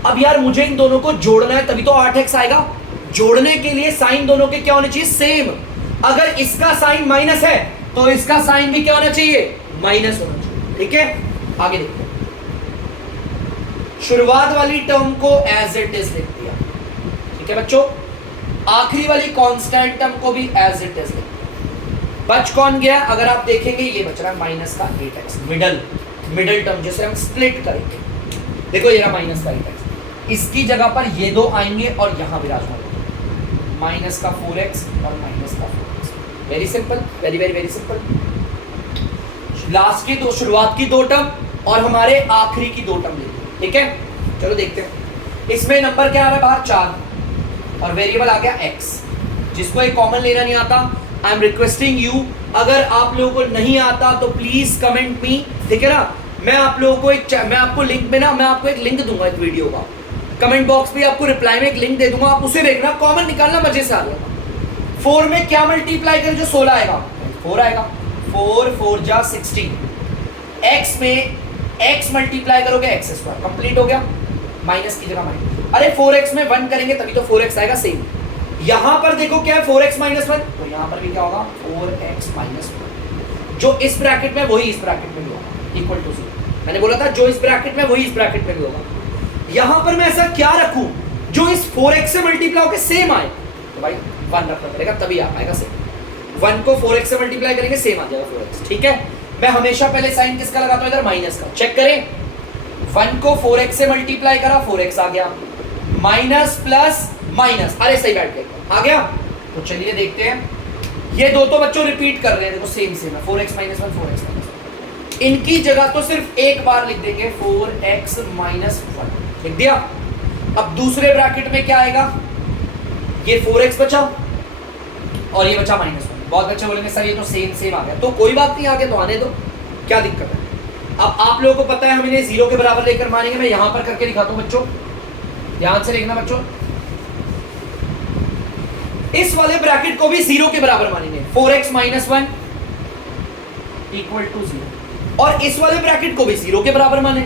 अब यार मुझे इन दोनों को जोड़ना है, तभी तो 8x आएगा। जोड़ने के लिए साइन दोनों के क्या होने चाहिए, सेम। अगर इसका साइन माइनस है तो इसका साइन भी क्या होना चाहिए, माइनस होना चाहिए, ठीक है। आगे देखते हैं, शुरुआत वाली टर्म को एज इट इज लिख दिया, ठीक है बच्चों। आखिरी वाली कांस्टेंट टर्म को भी एज इट इज लिख दिया। बच कौन गया, अगर आप देखेंगे ये बच रहा है माइनस का 8x, मिडल टर्म जिसे हम स्प्लिट करेंगे। देखो ये रहा माइनस का 8x, इसकी जगह पर ये दो आएंगे और यहां विराजमान होंगे, माइनस का 4x और माइनस का 4x। Very simple, very very very simple. Last की दो, शुरुआत की दो टर्म और हमारे आखिरी की दो टर्म लेंगे, ठीक है। चलो देखते हैं, इसमें नंबर क्या आ रहा है बाहर, 4 और वेरिएबल आ गया x। जिसको एक कॉमन लेना नहीं आता, आई एम रिक्वेस्टिंग यू, अगर आप लोगों को नहीं आता तो प्लीज कमेंट मी, ठीक है ना। मैं आप लोगों को मैं आपको लिंक में ना, मैं आपको एक लिंक दूंगा एक वीडियो का, कमेंट बॉक्स पे आपको रिप्लाई में एक लिंक दे दूंगा, आप उसे देखना, कॉमन निकालना, मजे से आ जाएगा। 4 में क्या मल्टीप्लाई करें जो 16 आएगा, 4 आएगा, 4 4 जा 16। x में x मल्टीप्लाई करोगे x² कंप्लीट हो गया। माइनस की जगह माइनस, अरे 4x में 1 करेंगे तभी तो 4x आएगा सेम। यहां पर देखो क्या है 4x माइनस 1, तो यहां पर भी क्या होगा 4x माइनस 1, जो इस ब्रैकेट में वही इस ब्रैकेट में भी होगा, इक्वल टू 0। मैंने बोला था जो इस ब्रैकेट में वही इस ब्रैकेट में भी होगा। यहां पर मैं ऐसा क्या रखूं जो इस 4x से मल्टीप्लाई होकर सेम आए, तो भाई 1 रखना पड़ेगा तभी आ पाएगा सेम। 1 को 4x से मल्टीप्लाई करेंगे सेम आ जाएगा 4x, ठीक है। मैं हमेशा पहले साइन किसका लगाता हूं इधर, माइनस का। चेक करें 1 को 4x से मल्टीप्लाई करा 4x आ गया, माइनस प्लस माइनस, अरे सही बैठ गया, आ गया। तो चलिए देखते हैं, ये दो तो बच्चों रिपीट कर रहे हैं, देखो सेम सेम है, 4x माइनस 1 4x माइनस 1। इनकी जगह तो सिर्फ एक बार लिख देंगे 4x माइनस 1, लिख दिया। अब दूसरे ब्रैकेट में क्या आएगा, ये 4x बचा और ये बचा माइनस 1। बहुत बच्चे बोलेंगे सर ये तो सेम सेम आ गया, तो कोई बात नहीं, आगे तो आने दो, क्या दिक्कत है। अब आप लोगों को पता है हम इन्हें 0 के बराबर लेकर मानेंगे, मैं यहां पर करके दिखाता हूं बच्चों, ध्यान से देखना बच्चों। इस वाले ब्रैकेट को भी 0 के बराबर मानेंगे, 4x माइनस 1 इक्वल टू 0, और इस वाले ब्रैकेट को भी 0 के बराबर माने,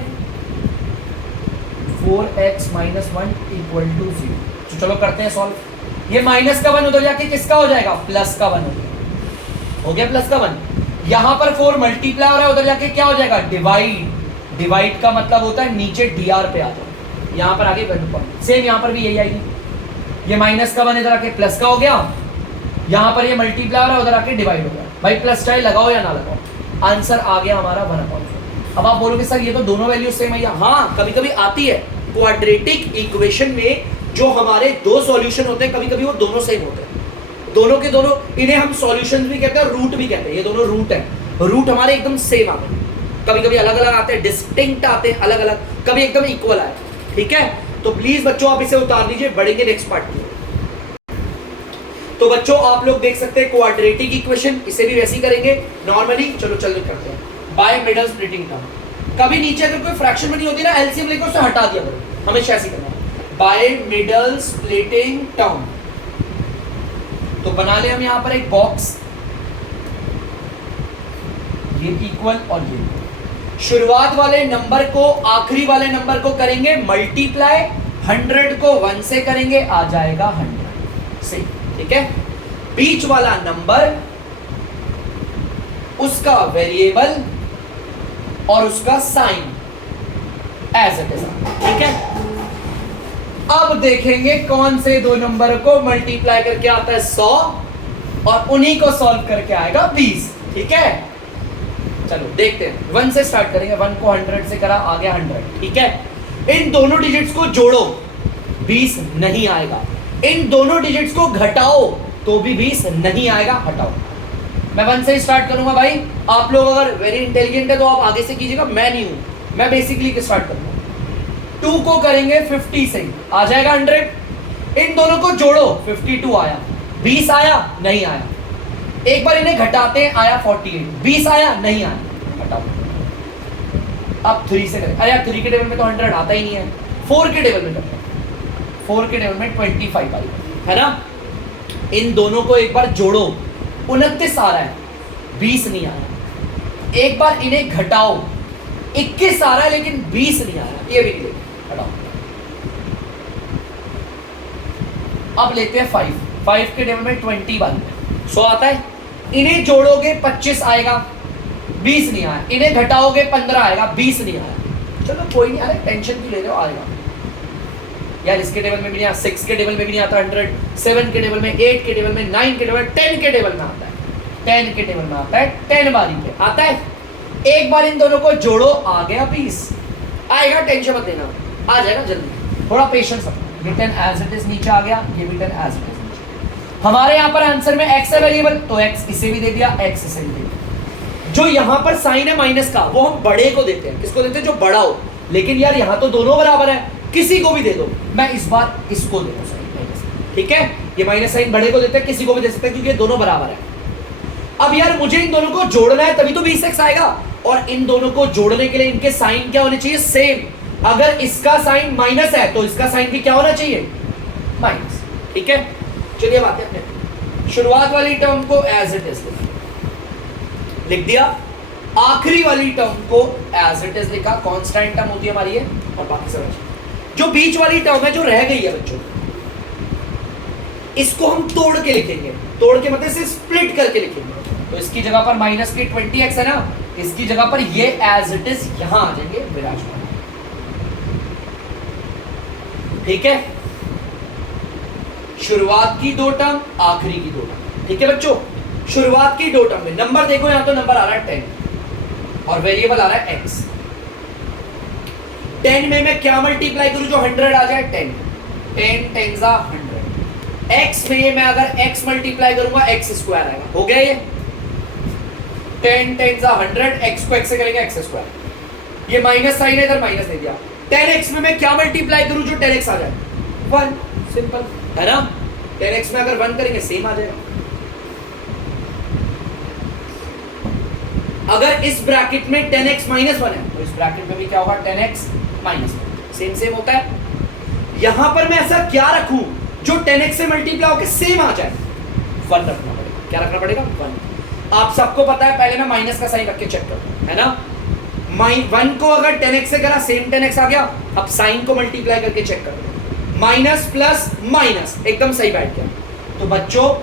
4x माइनस 1 इक्वल टू 0। तो चलो करते हैं सॉल्व। ये माइनस का 1 उधर जाके किसका हो जाएगा, प्लस का 1 हो गया प्लस का 1। यहां पर 4 मल्टीप्लाई हो रहा है, उधर जाके क्या हो जाएगा, डिवाइड। डिवाइड का मतलब होता है नीचे dr पे आ जाओ, यहां पर आगे सेम, यहां पर भी यही आएगी। ये माइनस का 1 इधर आके प्लस का हो गया, यहां पर ये मल्टीप्लाई हो रहा है, उधर आके डिवाइड हो गया। भाई प्लस चाहे लगाओ या ना लगाओ, आंसर आ गया हमारा 1/4। अब आप बोलोगे सर ये तो दोनों वैल्यू सेम है, हाँ कभी कभी आती है क्वाड्रेटिक इक्वेशन में, जो हमारे दो सॉल्यूशन होते हैं कभी कभी वो दोनों सेम होते हैं, दोनों के दोनों, इन्हें हम सॉल्यूशंस भी कहते हैं और रूट भी कहते हैं। ये दोनों रूट है, रूट हमारे एकदम सेम आते हैं, कभी कभी अलग अलग आते हैं, डिस्टिंक्ट आते हैं अलग अलग, कभी एकदम इक्वल आए, ठीक है। तो प्लीज बच्चों आप इसे उतार दीजिए, बढ़ेंगे नेक्स्ट पार्ट की। तो बच्चों आप लोग देख सकते हैं क्वाड्रेटिक इक्वेशन, इसे भी वैसे ही करेंगे नॉर्मली। चलो करते हैं बाय मिडल स्प्लिटिंग टर्म। कभी नीचे अगर कोई फ्रैक्शन बनी होती है ना, एलसीएम लेकर उसे हटा दिया करो, हमेशा ऐसे करना, बाय मिडल स्प्लिटिंग टर्म। तो बना ले हम यहां पर एक बॉक्स, ये इक्वल और ये, शुरुआत वाले नंबर को आखिरी वाले नंबर को करेंगे मल्टीप्लाई, 100 को 1 से करेंगे आ जाएगा 100 से, ठीक है। बीच वाला नंबर, उसका वेरिएबल और उसका साइन एज इट इज, ठीक है। अब देखेंगे कौन से दो नंबर को मल्टीप्लाई करके आता है 100 और उन्हीं को सॉल्व करके आएगा 20, ठीक है। चलो देखते हैं, 1 से स्टार्ट करेंगे, 1 को 100 से करा आ गया 100, ठीक है। इन दोनों डिजिट्स को जोड़ो 20 नहीं आएगा, इन दोनों डिजिट्स को घटाओ तो भी 20 नहीं आएगा, हटाओ। मैं 1 से स्टार्ट करूंगा भाई, आप लोग अगर वेरी इंटेलिजेंट है तो आप आगे से कीजिएगा, मैं नहीं हूं, मैं बेसिकली स्टार्ट करूंगा। 2 को करेंगे 50 से, आ जाएगा 100। इन दोनों को जोड़ो 52 आया, 20 आया नहीं आया, एक बार इन्हें घटाते हैं, आया 48, 20 आया नहीं आया, हटाओ। अब 3 से करें, अरे यार 3 के टेबल में तो 100 आता ही नहीं है, 4 के टेबल में करते हैं, 4 के टेबल में 25 आई है ना। इन दोनों को एक बार जोड़ो, 29 आ रहा है, 20 नहीं आया, एक बार इन्हें घटाओ, 21 आ रहा है लेकिन 20 नहीं आ रहा, ये भी नहीं, हटाओ। अब लेते हैं 5 के टेबल में 21 100 आता है, इन्हें जोड़ोगे 25 आएगा, 20 नहीं आया, इन्हें घटाओगे 15 आएगा, 20 नहीं आया। चलो कोई नहीं, अरे टेंशन क्यों ले रहे हो, आएगा यार। इसके टेबल में भी नहीं आता, 6 के टेबल में भी नहीं आता 100, 7 के टेबल में, 8 के टेबल में, 9 के टेबल में, 10 के टेबल में आता है, 10 के टेबल में आता है, 10 बारी पे आता है। एक बार इन दोनों को जोड़ो आ गया 20, आएगा, टेंशन मत लेना, आ जाएगा जल्दी, थोड़ा पेशेंस रखना। ये 10 एज इट इज नीचे आ गया, ये भी 10 एज इट इज नीचे। हमारे यहाँ पर आंसर में x है वेरिएबल, तो x इसे भी दे दिया, x इसे भी दे दिया। जो यहाँ पर साइन है माइनस का, वो हम बड़े को देते हैं, किसको देते हैं, जो बड़ा हो। लेकिन यार यहाँ तो दोनों बराबर है, किसी को भी दे दो, मैं इस बार इसको दे दूं साइन माइनस, ठीक है। ये माइनस साइन बड़े को देते हैं, किसी को भी दे सकते हैं, क्योंकि ये दोनों बराबर है। अब यार मुझे इन दोनों को जोड़ना है, तभी तो 20x आएगा, और इन दोनों को जोड़ने के लिए इनके साइन क्या होने चाहिए, सेम। अगर इसका साइन माइनस है तो इसका साइन भी क्या होना चाहिए, माइनस, ठीक है। चलिए अब आते हैं अपने शुरुआत वाली टर्म को एज इट इज लिख दिया, आखिरी वाली टर्म को एज इट इज लिखा, कांस्टेंट टर्म होती है हमारी ये, और बाकी सब जो बीच वाली टर्म है जो रह गई है बच्चों, इसको हम तोड़ के लिखेंगे, तोड़ के मतलब से स्प्लिट करके लिखेंगे। तो इसकी जगह पर माइनस के 20x है ना, इसकी जगह पर ये एज इट इज यहां आ जाएंगे विराजमान। ठीक है, शुरुआत की दो टर्म, आखिरी की दो टर्म। ठीक है बच्चों, शुरुआत की दो टर्म में नंबर देखो, यहां तो नंबर आ रहा है 10 और वेरिएबल आ रहा है x। 10 में मैं क्या मल्टीप्लाई करूं जो 100 आ जाए, 10 10 10 100। x में मैं अगर x मल्टीप्लाई करूंगा x स्क्वायर आएगा, हो गया ये 10 10 100, x को x से करेंगे x स्क्वायर। ये माइनस साइन है, इधर माइनस दे दिया। 10x में मैं क्या मल्टीप्लाई करूं जो 10x आ जाए, 1, सिंपल है ना। 10x में अगर 1 करेंगे सेम आ जाएगा। अगर इस ब्रैकेट में 10x माइनस 1 है तो इस ब्रैकेट में भी क्या होगा, 10x माइनस 1, सेम सेम होता है। यहां पर मैं ऐसा क्या रखूं जो 10x से मल्टीप्लाई होकर सेम आ जाए, 1 रखना पड़ेगा। क्या रखना पड़ेगा, 1। आप सबको पता है, पहले मैं माइनस का साइन रख के चेक करूं, है ना। 1 को अगर 10x से करा सेम 10x आ गया। अब साइन को मल्टीप्लाई करके चेक करो, माइनस प्लस माइनस एकदम सही बैठ गया। तो बच्चों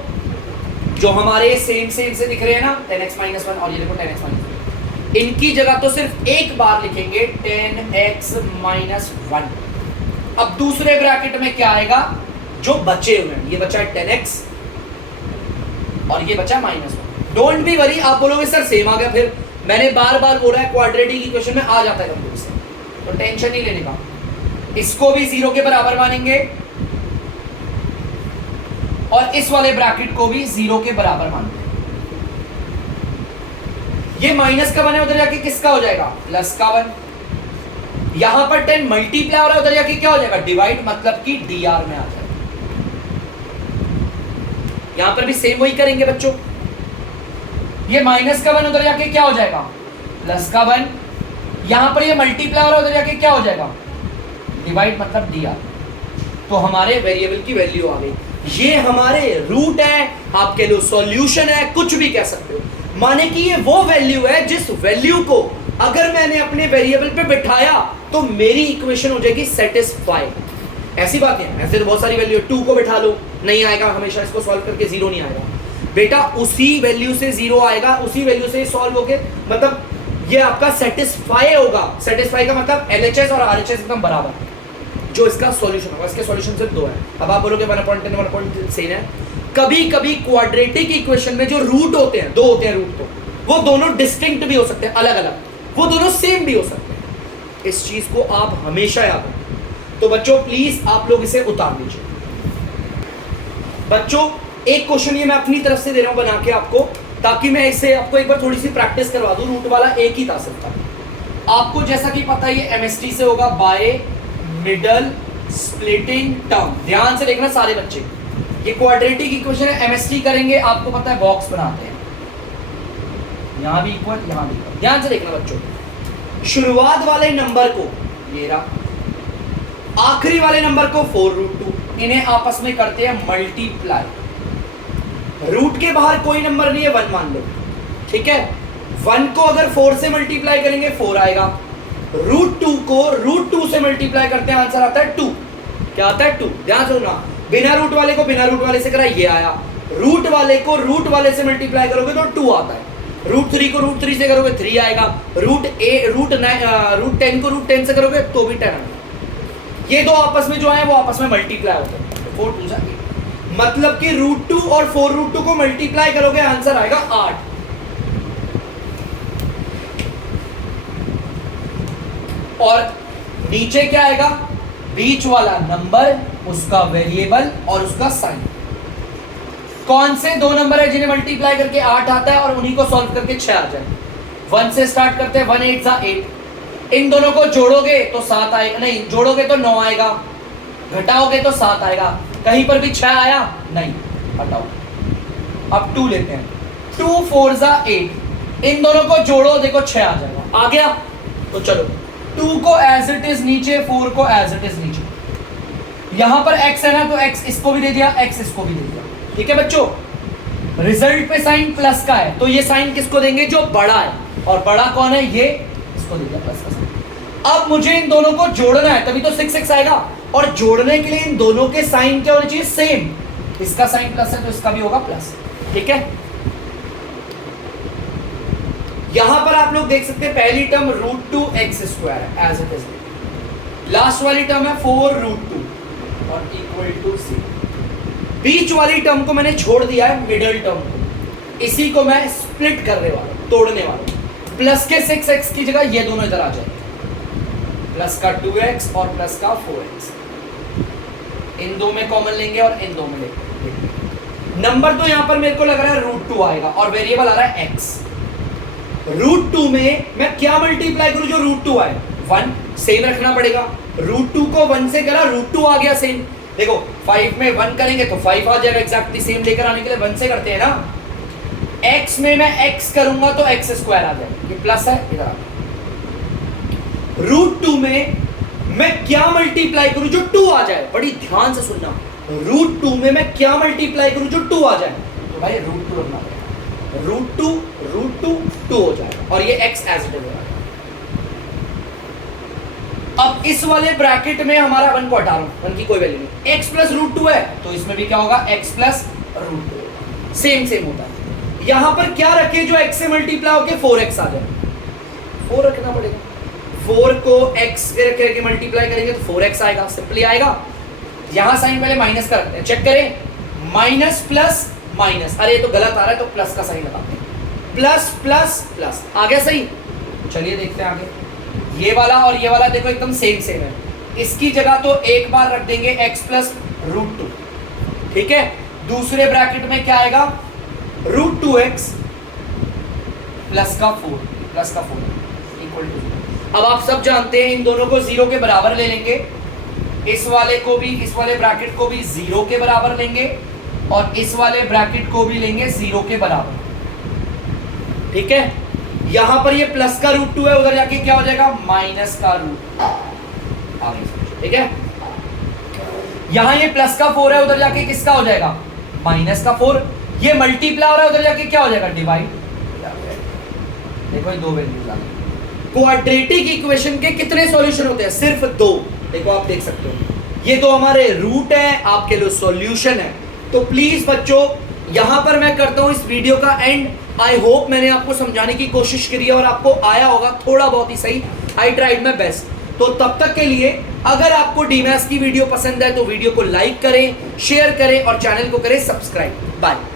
जो हमारे सेम सेम से दिख रहे हैं ना, 10x माइनस 1 और ये देखो 10x माइनस 1, इनकी जगह तो सिर्फ एक बार लिखेंगे 10x माइनस 1। अब दूसरे ब्रैकेट में क्या आएगा, जो बचे हुए हैं, ये बचा है 10x और ये बचा माइनस 1। डोंट बी वरी, आप बोलोगे सर सेम आ गया, फिर मैंने बार बार बोला है क्वाड्रेटिक इक्वेशन में आ जाता है कभी से, तो टेंशन नहीं लेने का। इसको भी 0 के बराबर मानेंगे और इस वाले ब्रैकेट को भी 0 के बराबर मानते हैं। ये माइनस का 1 है, उधर जाके किसका हो जाएगा, प्लस का 1। यहां पर 10 मल्टीप्लाई हो रहा है, उधर जाके क्या हो जाएगा, डिवाइड, मतलब कि dr में आ जाएगा। यहां पर भी सेम वही करेंगे बच्चों। ये माइनस का 1 उधर जाके क्या हो जाएगा, प्लस का 1। यहां पर ये मल्टीप्लाई हो रहा है, उधर जाके क्या हो जाएगा, डिवाइड, मतलब dr। तो हमारे वेरिएबल की वैल्यू आ गई। ये हमारे रूट है, आप कह लो सॉल्यूशन है, कुछ भी कह सकते हो। माने कि ये वो वैल्यू है जिस वैल्यू को अगर मैंने अपने वेरिएबल पे बिठाया तो मेरी इक्वेशन हो जाएगी सेटिस्फाइड। ऐसी बात है, ऐसे तो बहुत सारी वैल्यू है। 2 को बिठा लो, नहीं आएगा, हमेशा इसको सॉल्व करके 0 नहीं आएगा बेटा, उसी वैल्यू से 0 आएगा, उसी वैल्यू से सॉल्व होके, मतलब ये आपका सेटिस्फाई होगा। सेटिस्फाई का मतलब LHS और RHS एकदम बराबर, जो इसका सॉल्यूशन होगा। इसके सॉल्यूशन सिर्फ 2 है। अब आप बोलोगे 1/10 1/10 सही है। कभी कभी क्वाड्रेटिक इक्वेशन में जो रूट होते हैं, 2 होते हैं रूट, तो वो दोनों डिस्टिंक्ट भी हो सकते हैं, अलग अलग, वो दोनों सेम भी हो सकते हैं। इस चीज को आप हमेशा याद रखें। तो बच्चों प्लीज आप लोग इसे उतार लीजिए। बच्चों एक क्वेश्चन ये मैं अपनी तरफ से दे रहा हूं बना के आपको, ताकि मैं इसे आपको एक बार थोड़ी सी प्रैक्टिस करवा दूं। रूट वाला एक ही था सिर्फ। आपको जैसा कि पता है ये MST से होगा, बाय मिडल स्प्लिटिंग टर्म। ध्यान से देखना सारे बच्चे, ये क्वाड्रेटिक इक्वेशन है, MST करेंगे, आपको पता है बॉक्स बनाते हैं, यहां भी इक्वल, यहां भी इक्वल। ध्यान से देखना बच्चों, शुरुआत वाले नंबर को ये रहा, आखिरी वाले नंबर को 4√2, इन्हें आपस में करते हैं मल्टीप्लाई। रूट के बाहर कोई नंबर नहीं है, 1 मान लो, ठीक है। 1 को अगर 4 से मल्टीप्लाई करेंगे 4 आएगा। √2 को √2 से मल्टीप्लाई करते हैं, आंसर आता है 2। क्या आता है, 2। ध्यान से सुनना, बिना रूट वाले को बिना रूट वाले से करा, ये आया। रूट वाले को रूट वाले से मल्टीप्लाई करोगे तो 2 आता है। √3 को √3 से करोगे 3 आएगा। √10 को √10 से करोगे तो भी 10 आएगा। ये दो आपस में जो है वो आपस में मल्टीप्लाई होते हैं, 4 2 8, मतलब कि √2 और 4√2 को मल्टीप्लाई करोगे आंसर आएगा 8। और नीचे क्या आएगा, बीच वाला नंबर, उसका वेरिएबल और उसका साइन। कौन से 2 नंबर है जिन्हें मल्टीप्लाई करके 8 आता है और उन्हीं को सॉल्व करके 6 आ जाए। 1 से स्टार्ट करते हैं, 1 8 सा 8। इन दोनों को जोड़ोगे तो 7 आएगा, नहीं जोड़ोगे तो 9 आएगा, घटाओगे तो 7 आएगा। कहीं पर भी 6 आया नहीं, हटाओ। अब 2 लेते हैं, 2 4 सा 8। इन दोनों को जोड़ो, देखो 6 आ जाएगा। आ गया तो चलो 2 को एज इट इज नीचे, 4 को एज इट इज नीचे। यहां पर x है ना, तो x इसको भी दे दिया, x इसको भी दे दिया। ठीक है बच्चों, रिजल्ट पे साइन प्लस का है, तो ये साइन किसको देंगे, जो बड़ा है। और बड़ा कौन है, ये इसको दे दिया प्लस का साइन। अब मुझे इन दोनों को जोड़ना है, तभी तो 6x आएगा, और जोड़ने के लिए इन दोनों के साइन क्या होने चाहिए, सेम। इसका साइन प्लस है तो इसका भी होगा प्लस, ठीक है। यहां पर आप लोग देख सकते हैं पहली टर्म √2x² है एज इट इज, लास्ट वाली टर्म है 4√2 और इक्वल टू 0। बीच वाली टर्म को मैंने छोड़ दिया है, मिडल टर्म को, इसी को मैं स्प्लिट करने वाला हूं, तोड़ने वाला हूं। प्लस के 6x की जगह ये दोनों इधर आ जाएंगे, प्लस का 2x और प्लस का 4x, इन दो में कॉमन लेंगे और इन दो में लेंगे। नंबर तो यहां पर मेरे को लग रहा है √2 आएगा और वेरिएबल आ रहा है x। √2 में मैं क्या मल्टीप्लाई करूं जो √2 आए, 1 सेम रखना पड़ेगा। √2 को 1 से करा, √2 आ गया सेम। देखो 5 में 1 करेंगे तो 5 आ जाएगा, एग्जैक्टली सेम लेकर आने के लिए 1 से करते हैं ना। x में मैं x करूंगा तो x² आ जाएगा, ये प्लस है इधर आ। √2 में मैं क्या मल्टीप्लाई करूं जो 2 आ जाए, बड़ी ध्यान से सुनना। √2 में मैं क्या मल्टीप्लाई करूं जो 2 आ जाए, तो भाई √2 रखना पड़ेगा। √2 2 हो जाएगा और ये x एज इट इज होगा। अब इस वाले ब्रैकेट में हमारा 1 को हटा रहा हूं, 1 की कोई वैल्यू नहीं, x प्लस √2 है तो इसमें भी क्या होगा, x प्लस √2, सेम होता है। यहां पर क्या रखे जो x से मल्टीप्लाई होके 4x आ जाए, 4 रखना पड़ेगा। 4 को x से रख के मल्टीप्लाई करेंगे तो 4x आएगा, सिंपली आएगा। यहां साइन पहले माइनस का रखते हैं, चेक करें, माइनस प्लस माइनस, अरे ये तो गलत आ रहा है तो प्लस का साइन लगाते हैं, प्लस प्लस प्लस, आ गया सही। चलिए देखते हैं आगे, ये वाला और ये वाला देखो एकदम सेम है, इसकी जगह तो एक बार रख देंगे x प्लस √2, ठीक है। दूसरे ब्रैकेट में क्या आएगा, √2x प्लस का 4 इक्वल टू 0। अब आप सब जानते हैं इन दोनों को 0 के बराबर ले लेंगे, इस वाले को भी, इस वाले ब्रैकेट को भी 0 के बराबर लेंगे और इस वाले ब्रैकेट को भी लेंगे 0 के बराबर, ठीक है। यहां पर ये प्लस का √2 है, उधर जाके क्या हो जाएगा, माइनस का √2, ठीक है। यहां ये प्लस का 4 है, उधर जाके किसका हो जाएगा, माइनस का 4। ये मल्टीप्लाई हो रहा है, उधर जाके क्या हो जाएगा, डिवाइड। देखो ये दो वैल्यूज आ गई। क्वाड्रेटिक इक्वेशन के कितने सॉल्यूशन होते हैं, सिर्फ 2। देखो आप देख सकते हो, ये तो हमारे रूट है, आपके लिए सॉल्यूशन है। तो प्लीज बच्चों यहां पर मैं करता हूं इस वीडियो का एंड। आई होप मैंने आपको समझाने की कोशिश करी है और आपको आया होगा थोड़ा बहुत ही सही, आई ट्राइड माय बेस्ट। तो तब तक के लिए अगर आपको डीमैथ्स की वीडियो पसंद है तो वीडियो को लाइक करें, शेयर करें और चैनल को करें सब्सक्राइब। बाय।